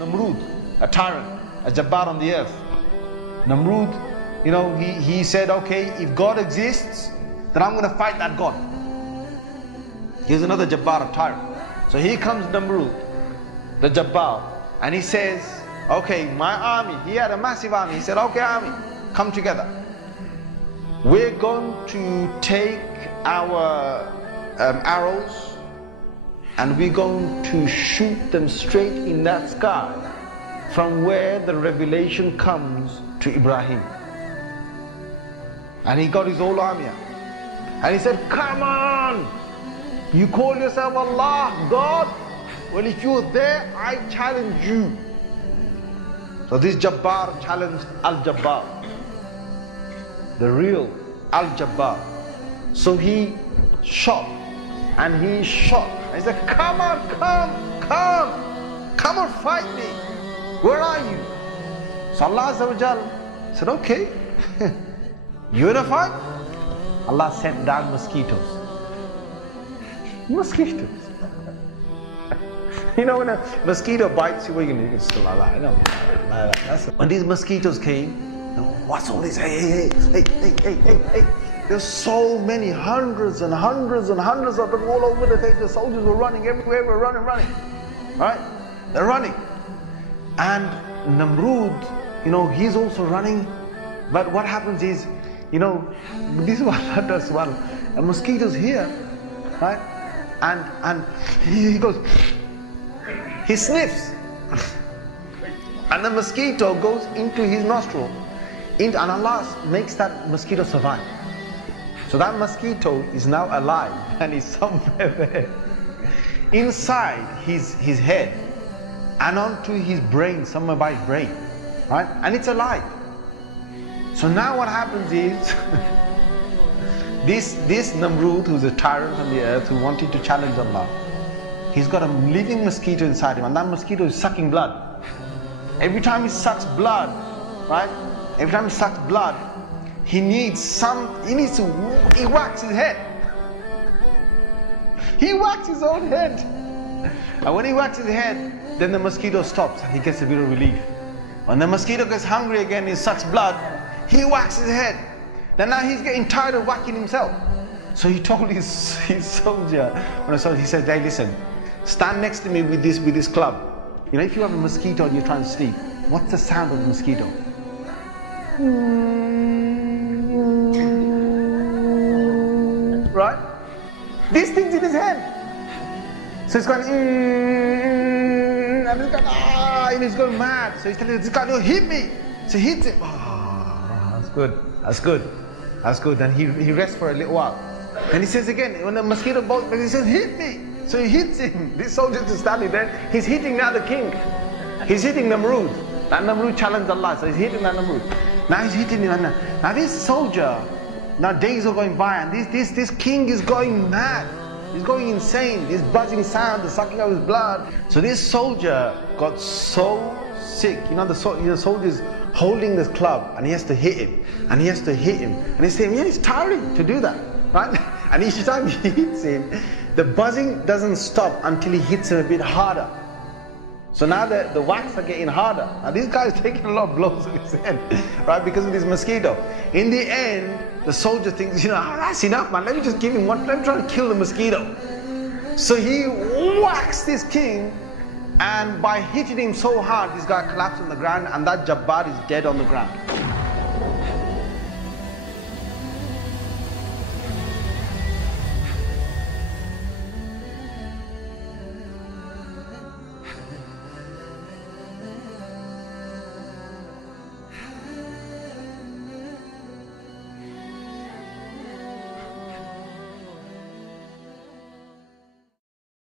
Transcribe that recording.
Nimrood, a tyrant, a Jabbar on the earth. Nimrood, you know, he said, okay, if God exists, then I'm going to fight that God. Here's another Jabbar, a tyrant. So here comes Nimrood, the Jabbar, and he says, okay, my army, he had a massive army. He said, okay, army, come together. We're going to take our arrows and we're going to shoot them straight in that sky from where the revelation comes to Ibrahim. And he got his whole army out. And he said, come on, you call yourself Allah, God? Well, if you're there, I challenge you. So this Jabbar challenged Al-Jabbar, the real Al-Jabbar. So he shot and he shot. And he said, come on, come and fight me. Where are you? So Allah Azza wa Jal said, okay, you in a fight? Allah sent down mosquitoes. Mosquitoes. You know, when a mosquito bites you, what are you going to do? Still like that, you know? When these mosquitoes came, what's all this? Hey. There's so many, hundreds and hundreds and hundreds of them all over the place. The soldiers were running everywhere, were running. Right? They're running. And Nimrood, you know, he's also running. But what happens is, you know, this is what Allah does well. A mosquito's here, right? And he goes, he sniffs. And the mosquito goes into his nostril. And Allah makes that mosquito survive. So that mosquito is now alive and is somewhere there. Inside his head and onto his brain, somewhere by his brain. Right? And it's alive. So now what happens is, this Nimrood, who's a tyrant on the earth, who wanted to challenge Allah, he's got a living mosquito inside him, and that mosquito is sucking blood. Every time he sucks blood, right? Every time he sucks blood, he whacks his head. He whacks his own head. And when he whacks his head, then the mosquito stops and he gets a bit of relief. When the mosquito gets hungry again, he sucks blood, he whacks his head. Then now he's getting tired of whacking himself. So he told his soldier, he said, hey, listen, stand next to me with this club. You know, if you have a mosquito and you're trying to sleep, what's the sound of the mosquito? Right? This thing's in his head. So he's going, and he's going, and he's going mad. So he's telling this guy, no, hit me. So he hits him. Oh, that's good. Then he rests for a little while. Then he says again, when the mosquito bites, he says, hit me. So he hits him. This soldier is standing there. He's hitting now the king. He's hitting Nimrood. That Nimrood challenged Allah. So he's hitting that Nimrood. Now he's hitting him. Now this soldier, now days are going by, and this king is going mad. He's going insane. This buzzing sound, the sucking of his blood. So this soldier got so sick. You know, the soldier's holding this club, and he has to hit him, and he has to hit him, and he's saying, yeah, it's tiring to do that, right? And each time he hits him, the buzzing doesn't stop until he hits him a bit harder. So now the whacks are getting harder. Now this guy is taking a lot of blows on his head, right, because of this mosquito. In the end, the soldier thinks, you know, that's enough, man. Let me just give him one. Let me try to kill the mosquito. So he whacks this king, and by hitting him so hard, this guy collapsed on the ground, and that Jabbar is dead on the ground.